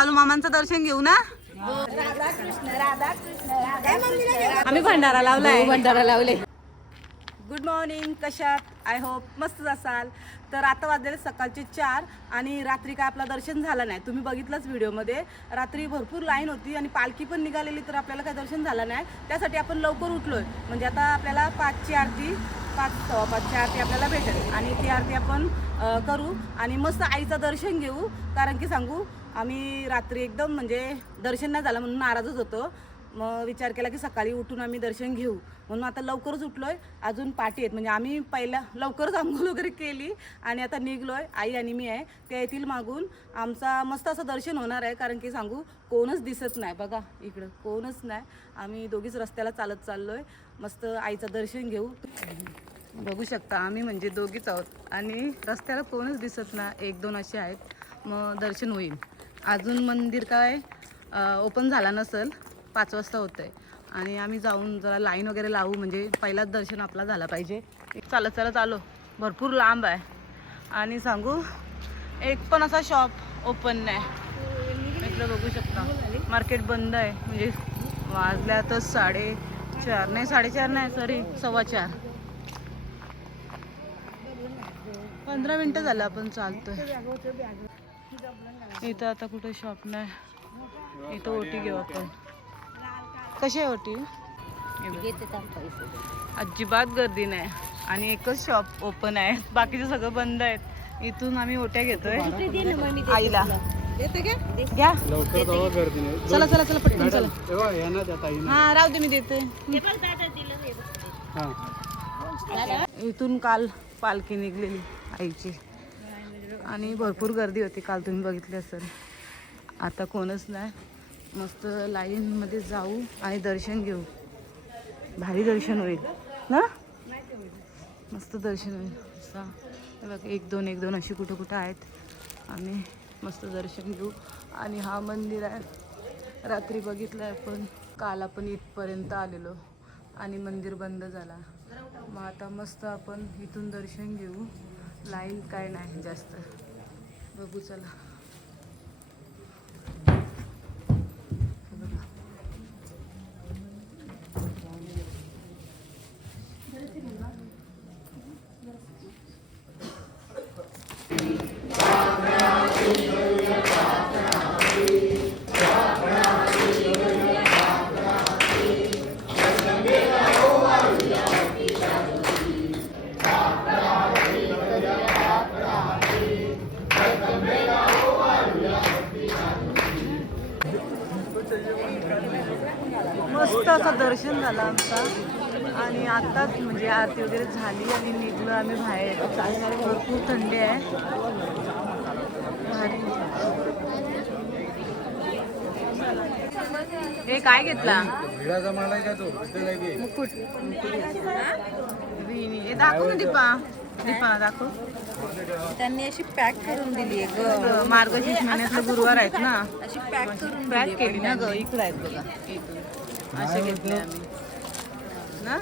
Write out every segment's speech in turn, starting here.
बालू मामांचं दर्शन घेऊ ना. आम्ही भंडारा लावलाय. भंडारा लावले. गुड मॉर्निंग, कशात? आय होप मस्तच असाल. तर आता वाजलेले सकाळचे 4 आणि रात्री काय आपलं दर्शन झालं नाही. तुम्ही बघितलंच व्हिडिओमध्ये. रात्री भरपूर लाईन होती आणि पालखी पण निघालेली, तर आपल्याला काय दर्शन झालं नाही. त्यासाठी आपण लवकर उठलोय. म्हणजे आता आपल्याला 5ची आरती, 5:15ची आरती आपल्याला भेटेल आणि ती आरती आपण करू आणि मस्त आईचं दर्शन घेऊ. कारण की सांगू, आम्ही रात्री एकदम म्हणजे दर्शन नाही झालं म्हणून नाराजच होतो. मग विचार केला की सकाळी उठून आम्ही दर्शन घेऊ, म्हणून आता लवकरच उठलोय. अजून पाठी आहेत, म्हणजे आम्ही पहिला लवकरच आंघोळ वगैरे केली आणि आता निघलोय. आई आणि मी आहे, ते येतील मागून. आमचा मस्त असं दर्शन होणार आहे. कारण की सांगू, कोणच दिसत नाही. बघा इकडं कोणच नाही. आम्ही दोघीच रस्त्याला चालत चाललोय. मस्त आईचं दर्शन घेऊ. बघू शकता, आम्ही म्हणजे दोघीच आहोत आणि रस्त्याला कोणच दिसत नाही. 1-2 असे आहेत. मग दर्शन होईल. अजून मंदिर काय ओपन झाला नसेल. 5 वाजता होतं आहे आणि आम्ही जाऊन जरा लाईन वगैरे लावू, म्हणजे पहिलाच दर्शन आपला झाला पाहिजे. चालत चालत आलो. भरपूर लांब आहे आणि सांगू, एक पण असा शॉप ओपन नाही. इकडं बघू शकता, मार्केट बंद आहे. म्हणजे वाजल्यातच 4:30 नाही, 4:30 नाही, सॉरी 4:15. 15 मिनटं झालं आपण चालतोय. इथं आता कुठं शॉप नाही. इथं ओटी घेऊ आपण. कशी आहे ओटी? अजिबात गर्दी नाही आणि एकच शॉप ओपन आहे, बाकीचे सगळं बंद आहेत. इथून आम्ही ओट्या घेतोय आईला. घ्या, चला चला चला पटकन चला. हा राहू दे, मी देते. इथून काल पालखी निघलेली आईची आणि भरपूर गर्दी होती काल, तुम्ही बघितली असेल. आता कोणच नाही. मस्त लाईनमध्ये जाऊ आणि दर्शन घेऊ. भारी दर्शन होईल ना, मस्त दर्शन होईल. बघ 1-2 अशी कुठं कुठं आहेत. आणि मस्त दर्शन घेऊ. आणि हा मंदिर आहे, रात्री बघितलं आहे आपण. काल आपण इथपर्यंत आलेलो आणि मंदिर बंद झाला. मग आता मस्त आपण इथून दर्शन घेऊ. लाईन काय नाही जास्त. बघू चला. मस्त असं दर्शन झालं आमचं आणि आत्ताच म्हणजे आरती वगैरे झाली आणि निघलो आम्ही बाहेर. भरपूर थंडी आहे. हे काय घेतला? मुकुट. हे दाखव ना दीपा. दीपा दाखव. त्यांनी अशी पॅक करून दिली आहे. मार्गशीर्ष महिन्यातले गुरुवार आहेत ना, अशी पॅक करून पॅक केली ना ग. इकडे आहेत बघा, इथून असे घेतले आम्ही ना.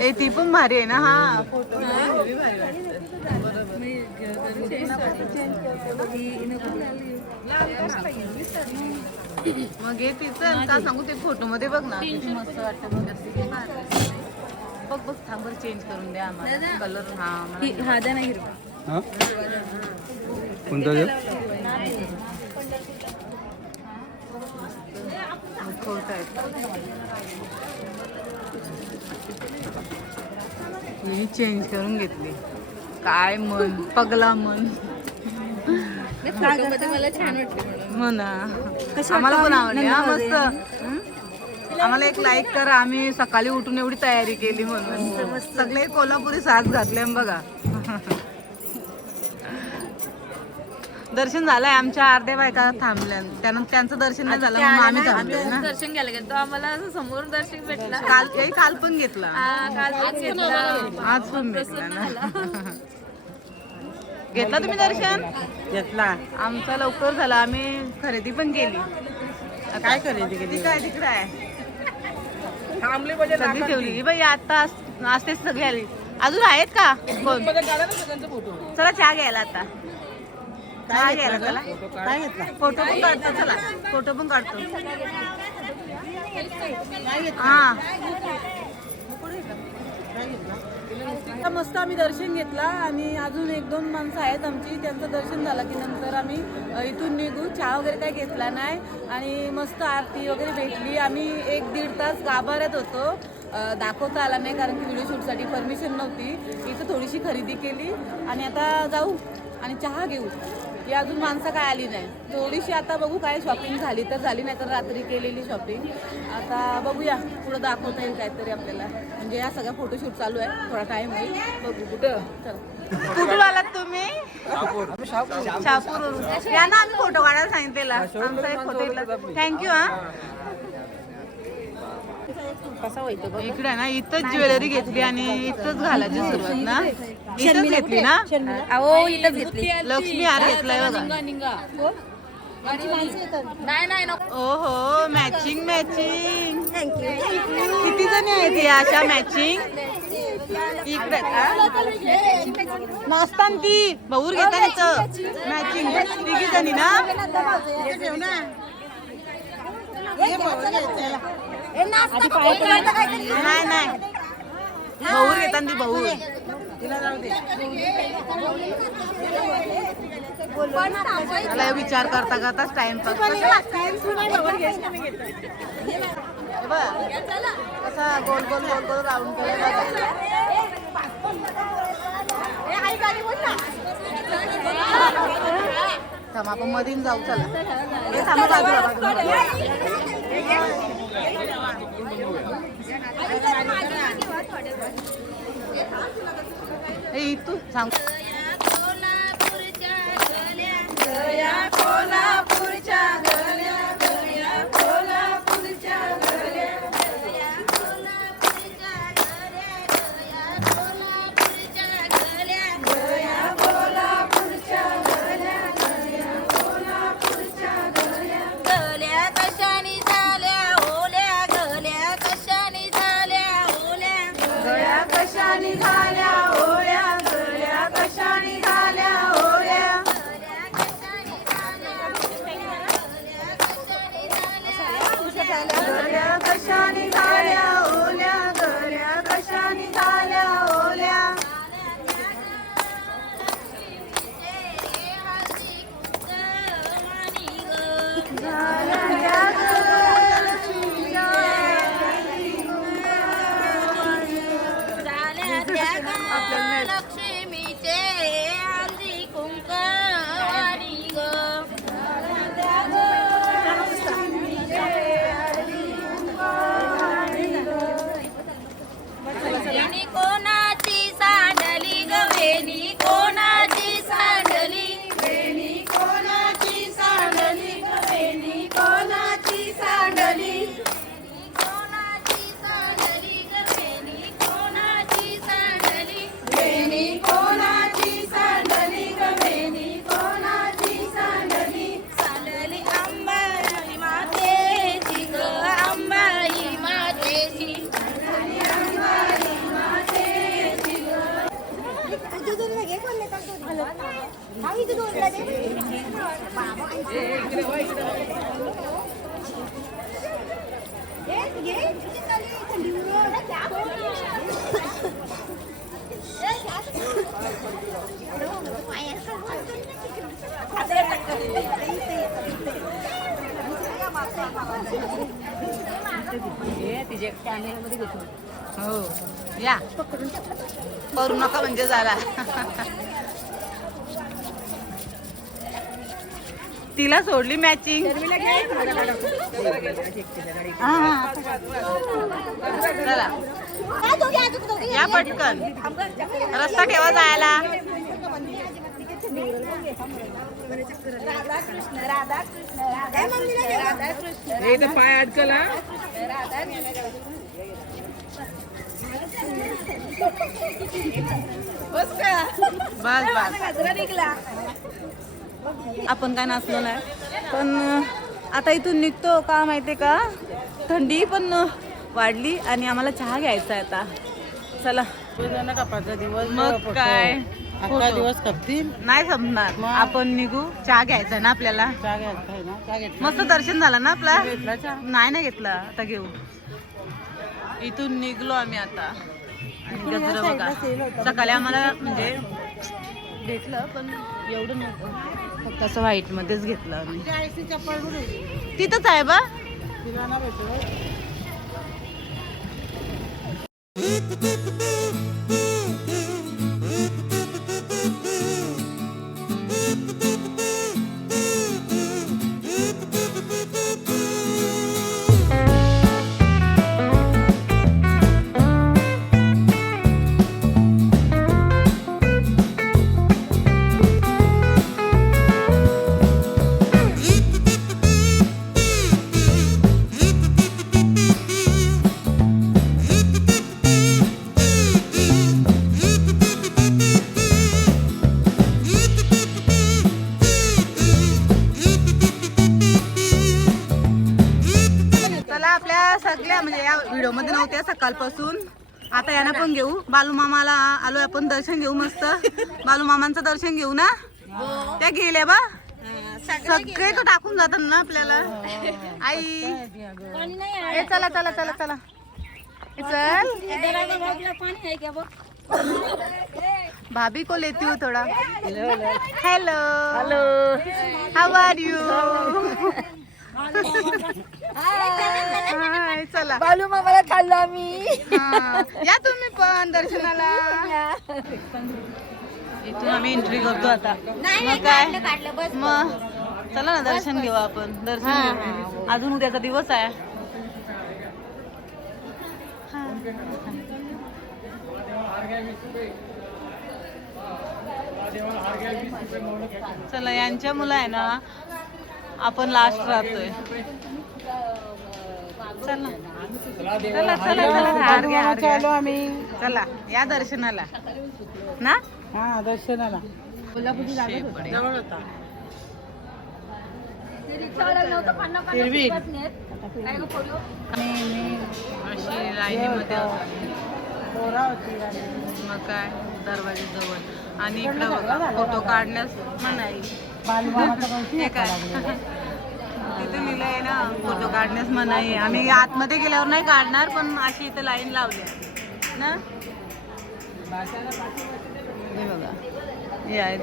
ए ती पण भारी आहे ना. हा फोटो हिरवी भारी वाटते. मग हे तिचं का सांगू, ते फोटो मध्ये बघ ना किती मस्त वाटतं. बघ बघ, थांबर चेंज करून द्या आम्हाला कलर. हा द्या ना हिरवा. कोणता देऊ? ही चेंज करून घेतली. काय मन पगला मन. मला छान वाटते हो ना, आम्हाला पण आवडली. हा मस्त. आम्हाला एक लाईक करा, आम्ही सकाळी उठून एवढी तयारी केली म्हणून. सगळे कोल्हापुरी साज घातले बघा. दर्शन झालंय. आमच्या अर्ध्या बायका थांबल्या, त्यांचं दर्शन नाही झालं म्हणून आम्ही थांबलोय ना. दर्शन घ्यायला गेलो, आम्हाला समोर दर्शन भेटलं. काल पण घेतला, आज पण भेटला ना. घेतला तुम्ही दर्शन? घेतला. आमचा लवकर झाला, आम्ही खरेदी पण केली. काय खरेदी केली? काय तिकडे आहे सगळी ठेवली बाई. आता असतेच सगळी आली. अजून आहेत का कोण? चला चहा घ्यायला आता. चहा घ्यायला चला. काय घेतला? फोटो पण काढतो चला. फोटो पण काढतो. हा आता मस्त आम्ही दर्शन घेतला आणि अजून 1-2 माणसं आहेत आमची, त्यांचं दर्शन झालं की नंतर आम्ही इथून निघू. चहा वगैरे काही घेतला नाही आणि मस्त आरती वगैरे भेटली. आम्ही 1-1.5 तास गाभाऱ्यात होतो. दाखवता आला नाही कारण की व्हिडिओ शूटसाठी परमिशन नव्हती. इथं थोडीशी खरेदी केली आणि आता जाऊ आणि चहा घेऊ. ही अजून माणसं काय आली नाही. थोडीशी आता बघू काय शॉपिंग झाली तर झाली, नाही तर रात्री केलेली शॉपिंग. आता बघूया पुढं दाखवता येईल काहीतरी आपल्याला. म्हणजे या सगळ्या फोटोशूट चालू आहे, थोडा टाइम होईल. बघू कुठं. चला कुठून आलात तुम्ही? शहापूरवरून. या ना, आम्ही फोटो काढायला सांगितलेला. आमचा एक फोटो घेतला. थँक्यू. हा कसा होईल बघ. इकडे ना इथंच ज्वेलरी घेतली आणि इथंच घालायची सुरुवात ना. इथंच घेतली ना. अहो इथंच घेतली. लक्ष्मी हार घेतलाय बघा. नाही ओहो मॅचिंग मॅचिंग. किती जणी आहेत या अशा मॅचिंग? इकडे नसताना ती भाऊर घेता मॅचिंग 3 जणी ना. नाही नाही भाऊर घेता ती भाऊर. मला विचार करता करताच टाइमपास. कसा गोल गोल गोल गोल राऊंड केला. थांबा आपण मधून जाऊ चला. हे थांबा बाजूला. तू सांग. हो या करू नका म्हणजे झाला. तिला सोडली मॅचिंग. चला या पटकन, रस्ता ठेवा जायला. पाय अडकला. बस आपण काय नाचलो नाही, पण आता इथून निघतो का माहितीये का, थंडी पण वाढली आणि आम्हाला चहा घ्यायचा आहे आता. चला कपाचा दिवस मग काय अकरा दिवस खपतील. नाही संपणार. आपण निघू. चहा घ्यायचा ना आपल्याला. चहा घ्यायचा आहे ना, चहा घेतला. मस्त दर्शन झालं ना आपला. घेतला चहा. नाही ना घेतला. आता घेऊ. इथून निघलो आम्ही आता. आणि गजरं बघा. सकाळी आम्हाला म्हणजे भेटलं पण एवढं नव्हतं. फक्त असं व्हाईट मध्येच घेतलं आम्ही. तिथंच आहे बा. किराणा भेटतो. सगळ्या म्हणजे या व्हिडिओ मध्ये नव्हत्या सकाळपासून. आता यांना पण घेऊ. बालू मामाला आलोय आपण. दर्शन घेऊ मस्त. बालू मामांचं दर्शन घेऊ ना. त्या गेल्या बा. सगळे तो टाकून जातात ना आपल्याला. आई ए चला चला चला चला चल. भाभी को लेती हूँ थोड़ा. Hello hello how are you. चला बालू मामाला खाल्लं आम्ही. या तुम्ही पण दर्शनाला. इथून आम्ही एंट्री करतो आता. मग काय मग चला ना दर्शन घेऊ आपण. दर्शन घेऊ. अजून उद्याचा दिवस आहे. चला यांच्या मुलं आहे ना. आपण लास्ट राहतोय. चला चला चला चला. हार घ्या, हार घ्या. चालू आम्ही. चला या दर्शनाला ना. हा दर्शनाला शेपडे. जवळ होता. हिरवी अशी लाईनीमध्ये पोरा होती. मग काय दरवाजेजवळ. आणि इकडे बघा फोटो काढण्यास मनाई. बालूमामाचा पण हे काय तिथे लिहिलंय ना फोटो काढण्यास मनाई. आम्ही आतमध्ये गेल्यावर नाही काढणार पण अशी इथे लाईन लावली ना. हे बघा हे आहेत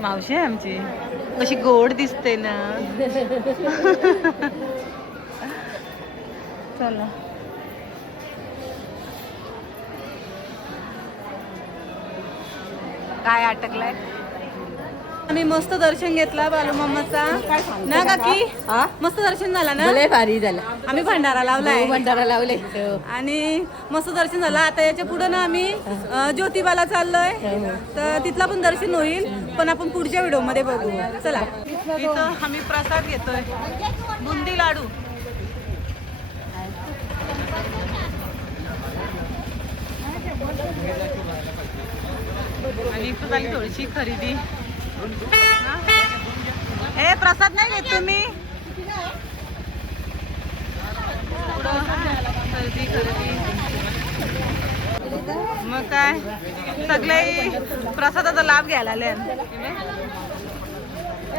मावशी आहे आमची. कशी गोड दिसते ना. चला काय अटकलाय. आम्ही मस्त दर्शन घेतला बालूमामाचा ना काकी. मस्त दर्शन झालं ना. लय भारी झालं. आम्ही भंडारा लावलाय. भंडारा लावले आणि मस्त दर्शन झालं. आता याच्या पुढे ना आम्ही ज्योतिबाला चाललोय. तर तिथला पण दर्शन होईल पण आपण पुढच्या व्हिडिओ मध्ये बघू. चला इथं आम्ही प्रसाद घेतोय. बुंदी लाडू. आणि इथं झाली थोडीशी खरेदी. हे प्रसाद नाही घेत तुम्ही. खरेदी खरेदी. मग काय सगळे प्रसादाचा लाभ घ्यायला आले.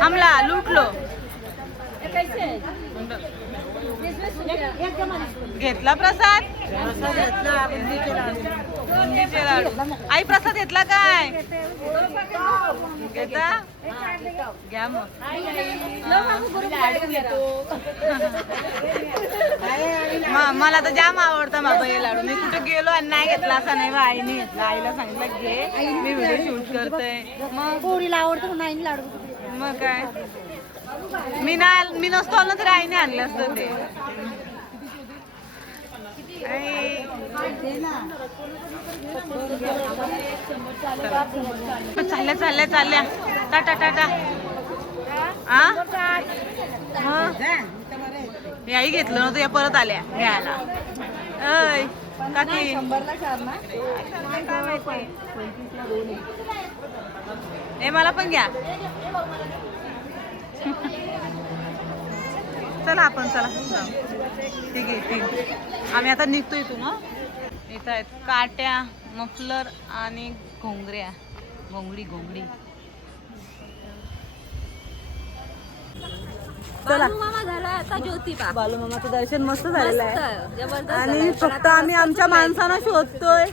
आमला लुटलो. घेतला प्रसाद. बुंदीचे लाडू. आई प्रसाद घेतला काय. घेता घ्या मग. मला तर जाम आवडतं बाबा हे लाडू. मी कुठे गेलो आणि नाही घेतला असा नाही. आईने घेतला. आईला सांगितलं घे मी व्हिडिओ शूट करते. मग पोरीला आवडतं नाही लाडू. मग काय मी नसतो आलो तर आईने आणलं असतं ते. चालल्या चालल्या चालल्या. टाटा टाटा. याही घेतलं नव्हतं. या परत आल्या घ्यायला. अय काकी हे मला पण घ्या. चला आपण चला ठीक आहे. आम्ही आता निघतो इथून. इथं आहेत काट्या, मफलर आणि घोंगड्या. घोंगडी चला मामा झाला आता ज्योतिबा. बालू मामाचं दर्शन मस्त झालेलं आहे जबरदस्त आणि फक्त आम्ही आमच्या माणसांना शोधतोय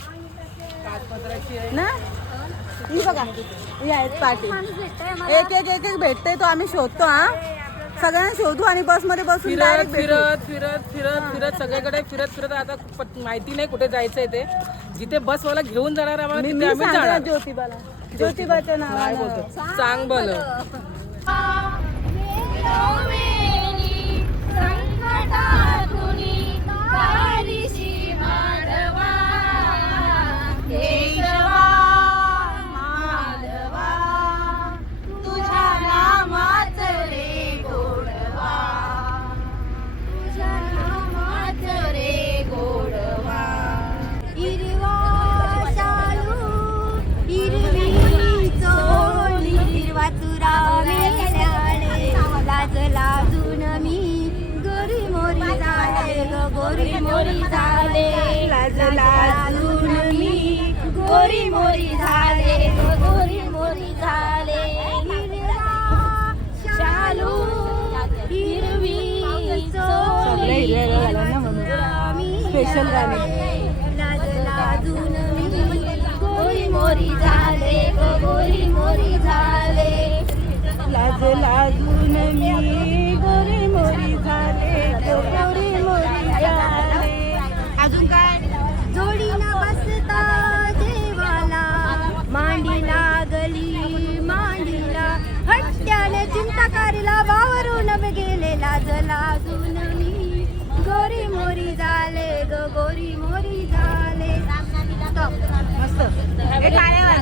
ना. ही बघा ही आहेत पाठी, एक एक एक एक भेटतोय तो आम्ही शोधतो. हा सगळ्यांना शोधू आणि बसमध्ये बसून फिरत direct भेटू. फिरत फिरत फिरत फिरत सगळीकडे फिरत आता माहिती नाही कुठे जायचंय ते. जिथे बसवाला घेऊन जाणार आम्हाला मी तिथे आम्ही सांगते जाणार. ज्योतिबाला, ज्योतिबाच्या काय नावानं बोलतो सांग बोल. गोरी मोरी झाले लाज लाजून मी गोरी मोरी झाले गोरी मोरी झाले हिरवा शालू हिरवी सगळ्या हिरव्या घाला ना म्हणून स्पेशल गाणे. लाज लाजून मी गोरी मोरी झाले गोरी मोरी झाले लाज लाजून मी गोरी मोरी झाले गोरी मोरी झाले. अजून काय जोडीला बसता देवाला मांडी लागली मांडीला हट्ट्याने चिंताकारीला वावरून गेले लाज लाजून मी गोरी मोरी झाले गोरी मोरी झाले. मस्त हे काय